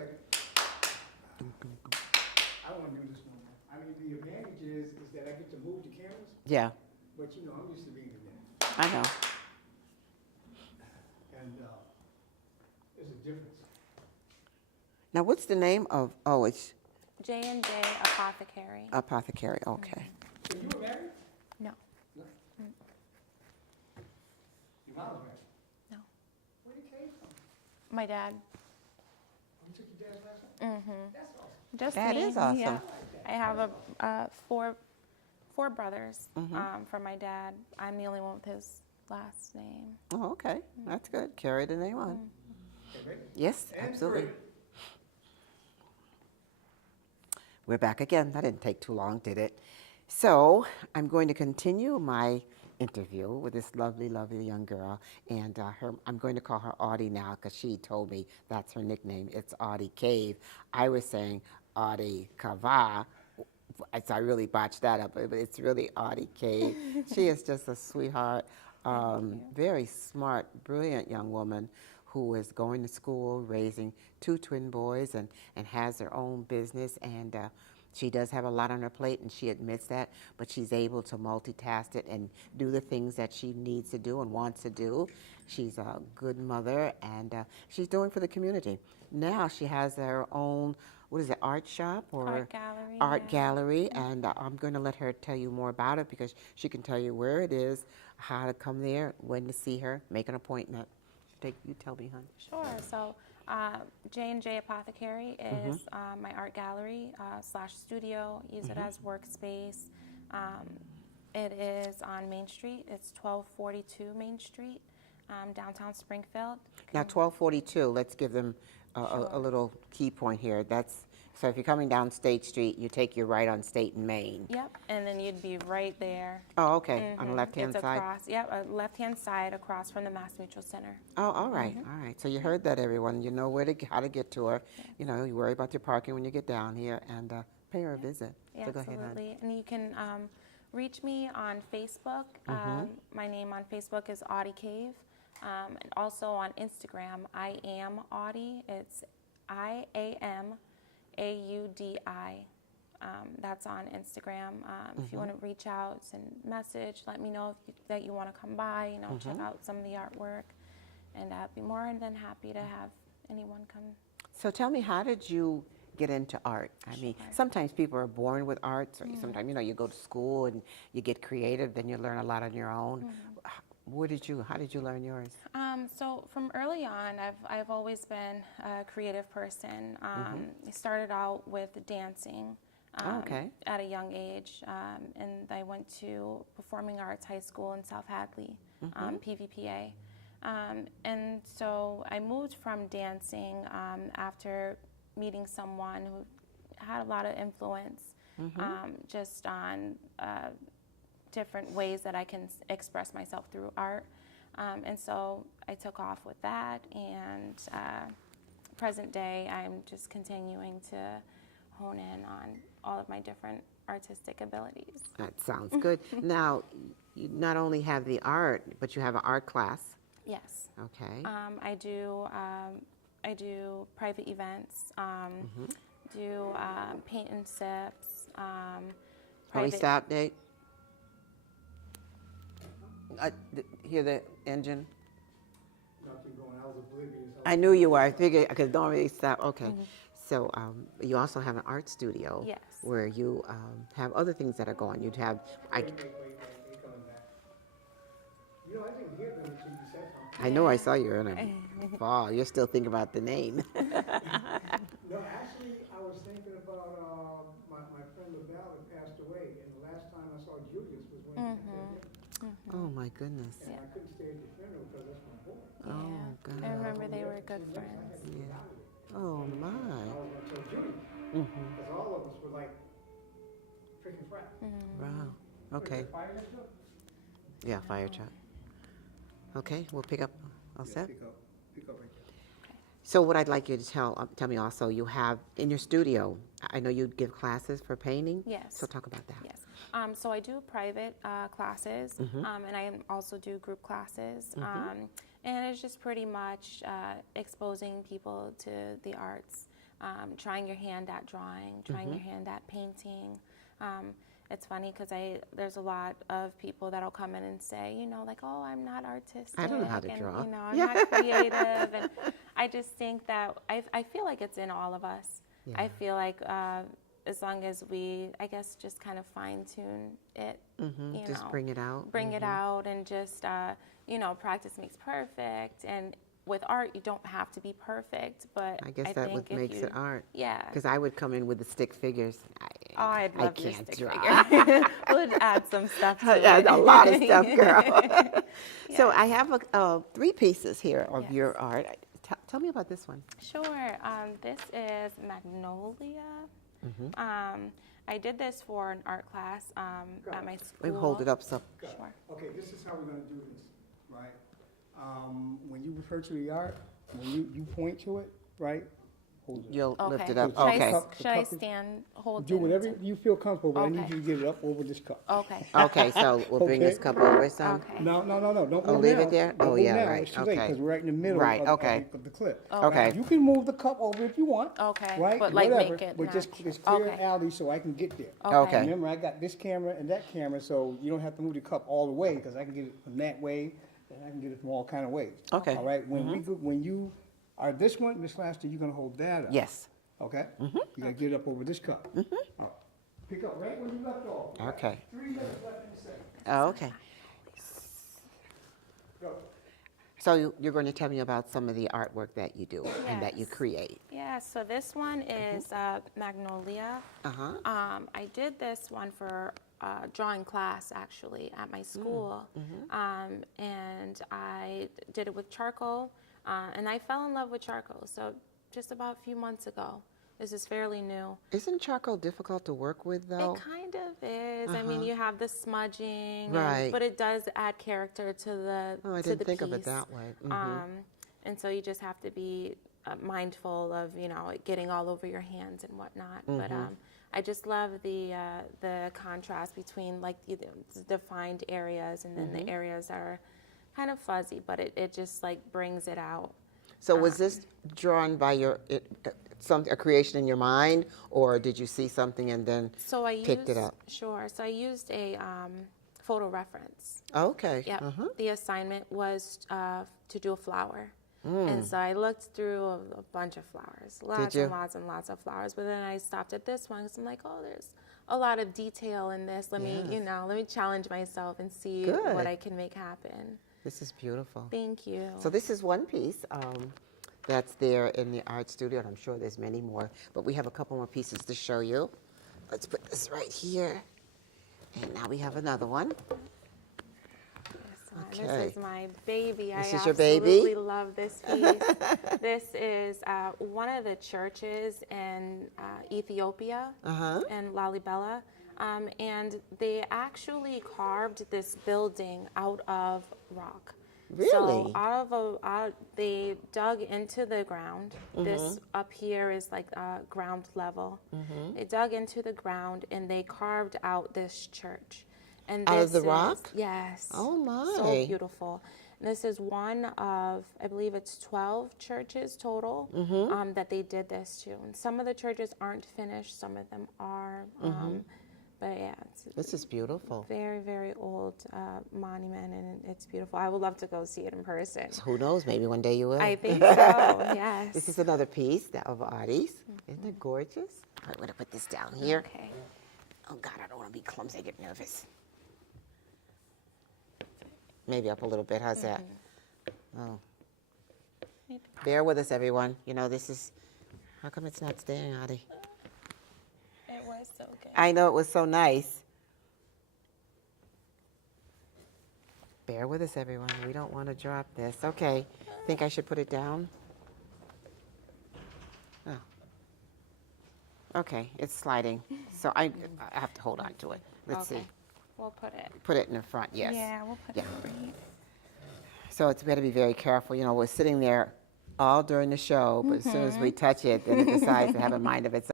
second. I want to do this one. I mean, the advantage is that I get to move the cameras, Yeah, but you know, I'm used to being in there. I know. And there's a difference. Now, what's the name of, oh, it's J&J Apothecary. Apothecary, okay. So you were married? No, No. Your mom was married? no. Where you came from? My dad. Oh, you took your dad's last name? Mm-hmm. That's awesome. Just That me. is awesome. Yeah. I like that. I have four brothers Mm-hmm. from my dad. I'm the only one with his last name. Oh, okay, that's good. Carry the name on. Okay, ready? Yes, And absolutely. three. We're back again. That didn't take too long, did it? So I'm going to continue my interview with this lovely, lovely young girl. And I'm going to call her Audie now because she told me that's her nickname. It's Audie Cave. I was saying Audie Kava. So I really botched that up, but it's really Audie Cave. She is just a sweetheart, very smart, brilliant young woman who is going to school, raising two twin boys, and has her own business. And she does have a lot on her plate, and she admits that, but she's able to multitask it and do the things that she needs to do and wants to do. She's a good mother, and she's doing for the community. Now she has her own, what is it, art shop or Art gallery. art yeah. gallery, and I'm going to let her tell you more about it because she can tell you where it is, how to come there, when to see her, make an appointment. You tell me, hon. Sure. So J&J Apothecary is my art gallery slash studio. Use it as workspace. It is on Main Street. It's 1242 Main Street, downtown Springfield. Now, 1242, let's give them a Sure. little key point here. So if you're coming down State Street, you take your right on State and Main. Yep, and then you'd be right there. Oh, okay, on the left-hand It's side? across, yep, left-hand side across from the Mass Mutual Center. Oh, all right, all right. So you heard that, everyone. You know how to get to her. You know, you worry about your parking when you get down here, and pay her a visit. Yeah, So go ahead, hon. absolutely. And you can reach me on Facebook. My name on Facebook is Audie Cave. And also on Instagram, I am Audie. It's IAMAUDI. That's on Instagram. If you want to reach out, send a message, let me know that you want to come by, check out some of the artwork. And I'd be more than happy to have anyone come. So tell me, how did you get into art? I mean, sometimes people are born with arts, or sometimes, you go to school and you get creative, then you learn a lot on your own. How did you learn yours? So from early on, I've always been a creative person. I started out with dancing at a young age, and I went to Performing Arts High School in South Hadley, PVPA. And so I moved from dancing after meeting someone who had a lot of influence just on different ways that I can express myself through art. And so I took off with that, and present day I'm just continuing to hone in on all of my different artistic abilities. That sounds good. Now, you not only have the art, but you have an art class. Yes. Okay. I do private events, do paint and sips. Can we stop, Nate? Hear the engine? No, keep going. I was oblivious. I knew you were. I figured, because normally stop. Okay. So you also have an art studio. Yes. Where you have other things that are going. You'd have. Wait, coming back. I didn't hear them until you said something. I know I saw you in a fall. You're still thinking about the name. No, actually, I was thinking about my friend LaBelle that passed away, and the last time I saw Julius was when he had Oh my goodness. and I couldn't stay at the funeral because that's my boy. Oh God. I remember they were good friends. Yeah. Oh my. I was going to tell Judy, because all of us were like freaking frat. Wow. Okay. Fire next door? Yeah, fire truck. Okay, we'll pick up. All set? Pick up right there. So what I'd like you to tell me also, you have in your studio, I know you give classes for painting. Yes. So talk about that. Yes. So I do private classes, and I also do group classes. And it's just pretty much exposing people to the arts. trying your hand at drawing, trying your hand at painting. It's funny because there's a lot of people that'll come in and say, you know, like, oh, I'm not artistic. I don't know how to and, draw. You know, I'm not creative. And I just think that I feel like it's in all of us. Yeah. I feel like as long as we, I guess, just kind of fine tune it, you Just know, bring it out. bring it out, and just, you know, practice makes perfect. And with art, you don't have to be perfect, but I guess that think what makes it art. Yeah. Because I would come in with the stick figures. I'd love your can't stick draw. figure. We'll add some stuff to it. Yeah, a lot of stuff, girl. So I have 3 pieces here of Yes. your art. Tell me about this one. Sure. This is Magnolia. I did this for an art class at my school. Maybe hold it up so. Sure. Okay, this is how we're gonna do this, right? When you refer to the art, when you point to it, right? Hold it. You'll lift Okay. it up. Should I Okay. Should I stand, hold Do it? whatever you feel comfortable, but I need Okay. you to get it up over this cup. Okay. Okay, so we'll bring this Okay. cup over some. Okay. No, don't Oh, move leave now. it there? Don't Oh, move yeah, now. right, It's too late, okay. because we're right in the middle Right, of the clip. Okay. Now, you can move the cup over if you want. Okay, Right? but, like, Whatever, make it but just natural. clear Okay. an alley so I can get there. Okay. Remember, I got this camera and that camera, so you don't have to move the cup all the way, because I can get it from that way, and I can get it from all kind of ways. Okay. All right, when you are this one, Miss Laster, you're gonna hold that up. Yes. Okay? You gotta get it up over this cup. Pick up right where you left off. We got Okay. 3 minutes left in the segment. Oh, okay. Go. So you're going to tell me about some of the artwork that you do and that you Yes. create. Yeah, so this one is Magnolia. Uh-huh. I did this one for a drawing class, actually, at my school. And I did it with charcoal, and I fell in love with charcoal. So just about a few months ago. This is fairly new. Isn't charcoal difficult to work with, though? It kind of is. I mean, you have the smudging, Right. but it does add character to the Oh, I to didn't the think of it piece. that way. And so you just have to be mindful of, you know, it getting all over your hands and whatnot. But I just love the contrast between, like, the defined areas and then the areas that are kind of fuzzy, but it just, like, brings it out. So was this drawn by a creation in your mind, or did you see something and then So I picked it up? Sure. So I used a photo reference. Okay. Yep. The assignment was to do a flower. Mm. And so I looked through a bunch of flowers, lots you? and lots and lots of flowers. But then I stopped at this one because I'm like, oh, there's a lot of detail in this. Let me, let me challenge myself and see Good. what I can make happen. This is beautiful. Thank you. So this is one piece that's there in the art studio, and I'm sure there's many more, but we have a couple more pieces to show you. Let's put this right here. And now we have another one. This Okay. is my baby. This I is your baby? absolutely love this piece. This is one of the churches in Ethiopia, in Lalibela. And they actually carved this building out of rock. Really? So they dug into the ground. This up here is like ground level. They dug into the ground and they carved out this church. And Out of this the rock? Yes. Oh, my. So beautiful. And this is one of, I believe it's 12 churches total that they did this to. And some of the churches aren't finished, some of them are. But yeah, it's This is beautiful. very, very old monument, and it's beautiful. I would love to go see it in person. Who knows? Maybe one day you will. I think so, yes. This is another piece of Artie's. Isn't it gorgeous? All right, I'm going to put this down here. Okay. Oh, God, I don't want to be clumsy. I get nervous. Maybe up a little bit. How's that? Oh. Bear with us, everyone. You know, this is... How come it's not staying, Artie? It was so good. I know, it was so nice. Bear with us, everyone. We don't want to drop this. Okay. Think I should put it down? Oh. Okay, it's sliding. So I have to hold on to it. Let's see. We'll put it. Put it in the front, yes. Yeah, we'll put it right. So it's better to be very careful. You know, we're sitting there all during the show, but as soon as we touch it, then it decides to have a mind of its own.